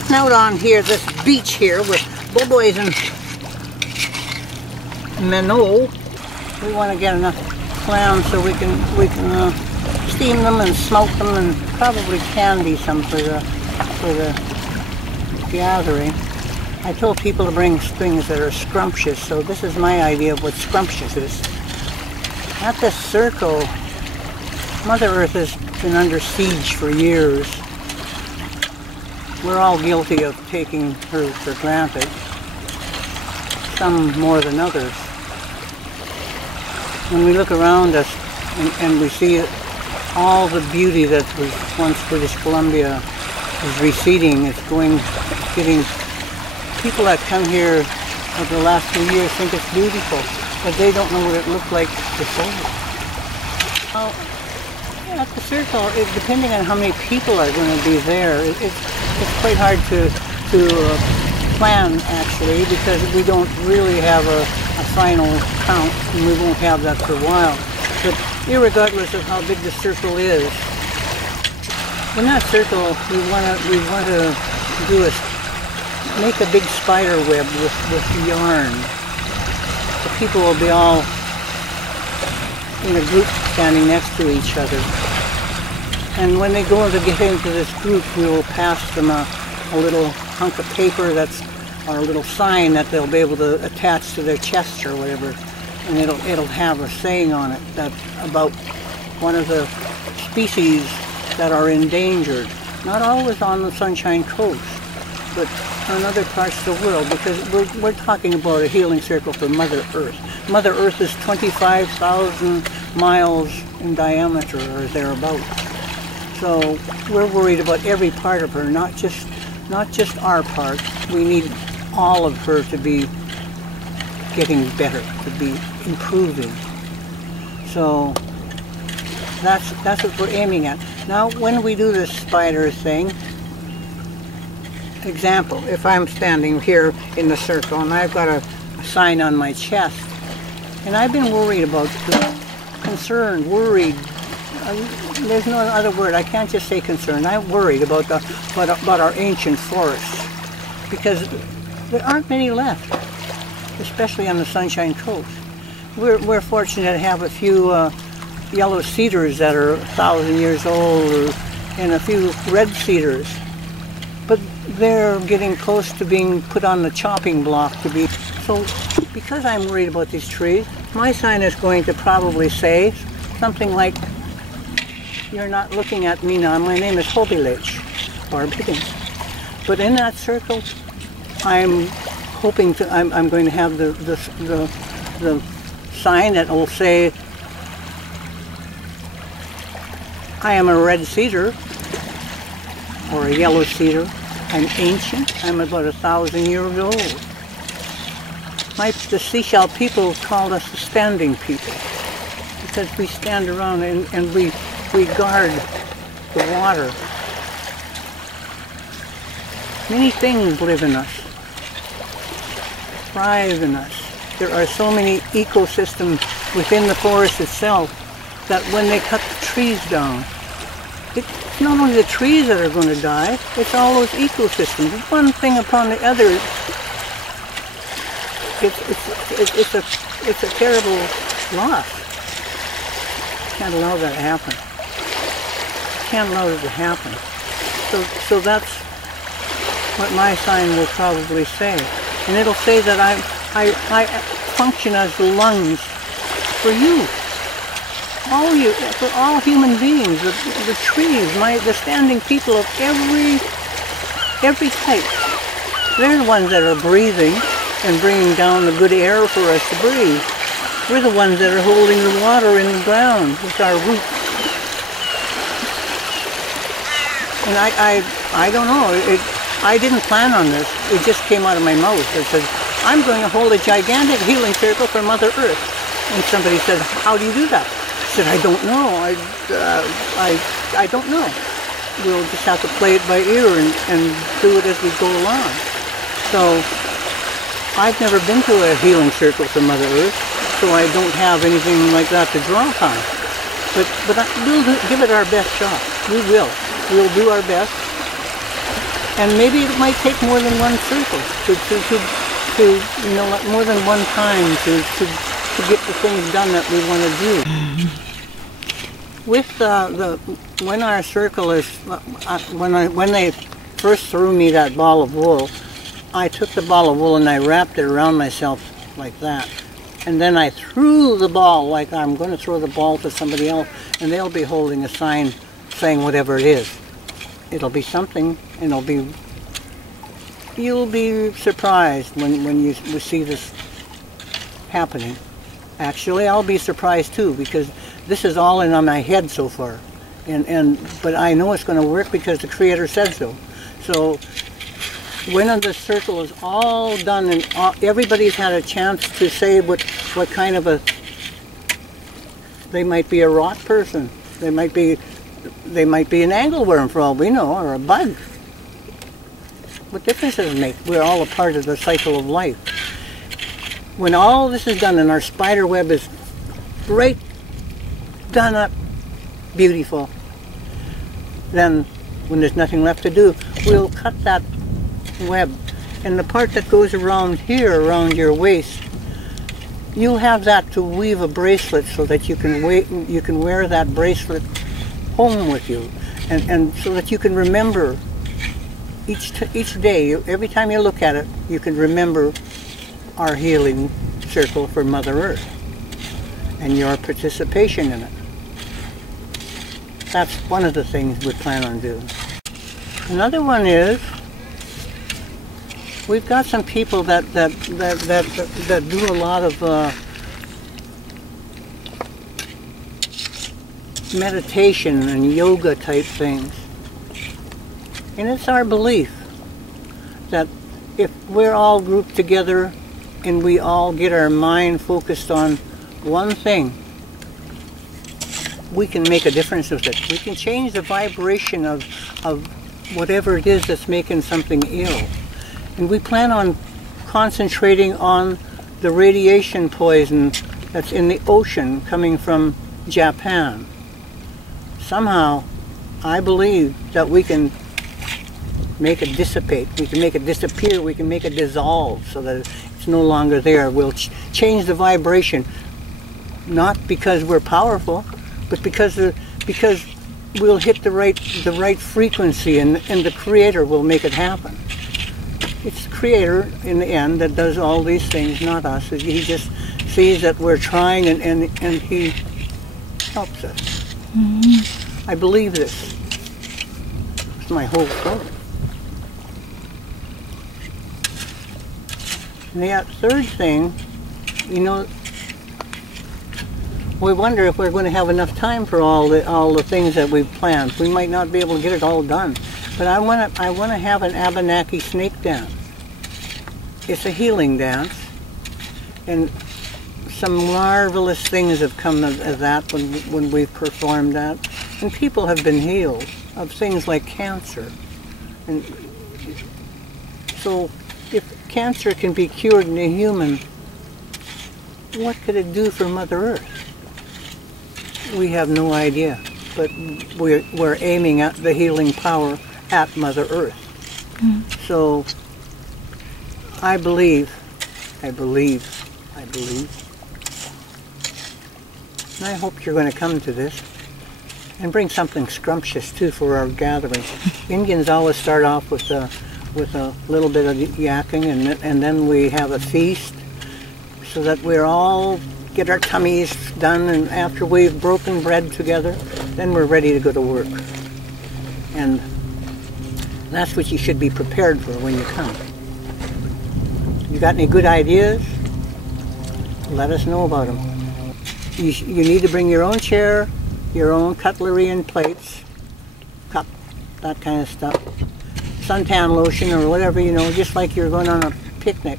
sitting out on here, this beach here with Boboys and Minnow. We want to get enough clams so we can steam them and smoke them and probably candy some for the gathering. I told people to bring things that are scrumptious, so this is my idea of what scrumptious is. At this circle, Mother Earth has been under siege for years. We're all guilty of taking her for granted, some more than others. When we look around us and we see all the beauty that was once British Columbia is receding, it's getting, people that come here over the last few years think it's beautiful, but they don't know what it looked like before. Well, at the circle, depending on how many people are going to be there, it's quite hard to plan actually, because we don't really have a final count, and we won't have that for a while. But irregardless of how big the circle is, in that circle we want to make a big spider web with yarn. The people will be all in a group standing next to each other. And when they go to get into this group, we will pass them a little hunk of paper or a little sign that they'll be able to attach to their chest or whatever. And it'll have a saying on it about one of the species that are endangered. Not always on the Sunshine Coast, but on other parts of the world, because we're talking about a healing circle for Mother Earth. Mother Earth is 25,000 miles in diameter or thereabouts. So we're worried about every part of her, not just our part. We need all of her to be getting better, to be improving. So that's what we're aiming at. Now when we do this spider thing, example, if I'm standing here in the circle and I've got a sign on my chest, and I've been worried about, concerned, worried, there's no other word, I can't just say concerned, I'm worried about our ancient forests, because there aren't many left, especially on the Sunshine Coast. We're fortunate to have a few yellow cedars that are 1,000 years old, and a few red cedars. But they're getting close to being put on the chopping block to be. So because I'm worried about these trees, my sign is going to probably say something like, "You're not looking at me now. My name is Xwu'p'a'lich, Barb Higgins." But in that circle, I'm hoping to, I'm going to have the sign that will say, "I am a red cedar," or a yellow cedar. I'm ancient. I'm about 1,000 years old. The Sechelt people called us the standing people, because we stand around and we guard the water. Many things live in us, thrive in us. There are so many ecosystems within the forest itself that when they cut the trees down, it's not only the trees that are going to die, it's all those ecosystems. One thing upon the other. It's a terrible loss. Can't allow that to happen. Can't allow it to happen. So that's what my sign will probably say, and it'll say that I function as the lungs for you. For all human beings, the trees, the standing people of every type. They're the ones that are breathing and bringing down the good air for us to breathe. We're the ones that are holding the water in the ground with our roots. And I don't know, I didn't plan on this. It just came out of my mouth. It said, "I'm going to hold a gigantic healing circle for Mother Earth." And somebody said, "How do you do that?" I said, "I don't know. I don't know. We'll just have to play it by ear and do it as we go along." So I've never been to a healing circle for Mother Earth, so I don't have anything like that to draw upon. But we'll give it our best shot. We will. We'll do our best. And maybe it might take more than one circle to you know, like more than one time to get the things done that we want to do. With when our circle is, when they first threw me that ball of wool, I took the ball of wool and I wrapped it around myself like that. And then I threw the ball like I'm going to throw the ball to somebody else, and they'll be holding a sign saying whatever it is. It'll be something, and you'll be surprised when you see this happening. Actually, I'll be surprised too, because this is all in on my head so far. But I know it's going to work because the Creator said so. So when the circle is all done and everybody's had a chance to say what kind of a, they might be a rot person, they might be an angleworm for all we know, or a bug. What difference does it make? We're all a part of the cycle of life. When all this is done and our spider web is right done up, beautiful, then when there's nothing left to do, we'll cut that web, and the part that goes around here, around your waist, you'll have that to weave a bracelet so that you can wear that bracelet home with you, and so that you can remember each day, every time you look at it, you can remember our healing circle for Mother Earth and your participation in it. That's one of the things we plan on doing. Another one is, we've got some people that do a lot of meditation and yoga type things. And it's our belief that if we're all grouped together and we all get our mind focused on one thing, we can make a difference with it. We can change the vibration of whatever it is that's making something ill. And we plan on concentrating on the radiation poison that's in the ocean coming from Japan. Somehow, I believe that we can make it dissipate, we can make it disappear, we can make it dissolve so that it's no longer there. We'll change the vibration, not because we're powerful, but because we'll hit the right frequency, and the Creator will make it happen. It's the Creator in the end that does all these things, not us. He just sees that we're trying, and He helps us. Mm-hmm. I believe this. It's my whole soul. And the third thing, you know, we wonder if we're going to have enough time for all the things that we've planned. We might not be able to get it all done. But I want to have an Abenaki snake dance. It's a healing dance, and some marvelous things have come of that when we've performed that. And people have been healed of things like cancer. And so if cancer can be cured in a human, what could it do for Mother Earth? We have no idea, but we're aiming at the healing power at Mother Earth. So I believe, and I hope you're going to come to this and bring something scrumptious too for our gathering. Indians always start off with a little bit of yakking, and then we have a feast so that we're all get our tummies done, and after we've broken bread together, then we're ready to go to work. And that's what you should be prepared for when you come. You got any good ideas? Let us know about them. You need to bring your own chair, your own cutlery and plates, cup, that kind of stuff. Suntan lotion or whatever, you know, just like you're going on a picnic.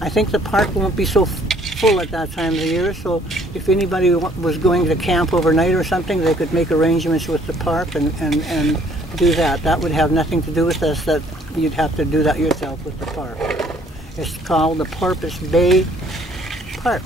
I think the park won't be so full at that time of the year, so if anybody was going to camp overnight or something, they could make arrangements with the park and do that. That would have nothing to do with us, that you'd have to do that yourself with the park. It's called the Porpoise Bay Park.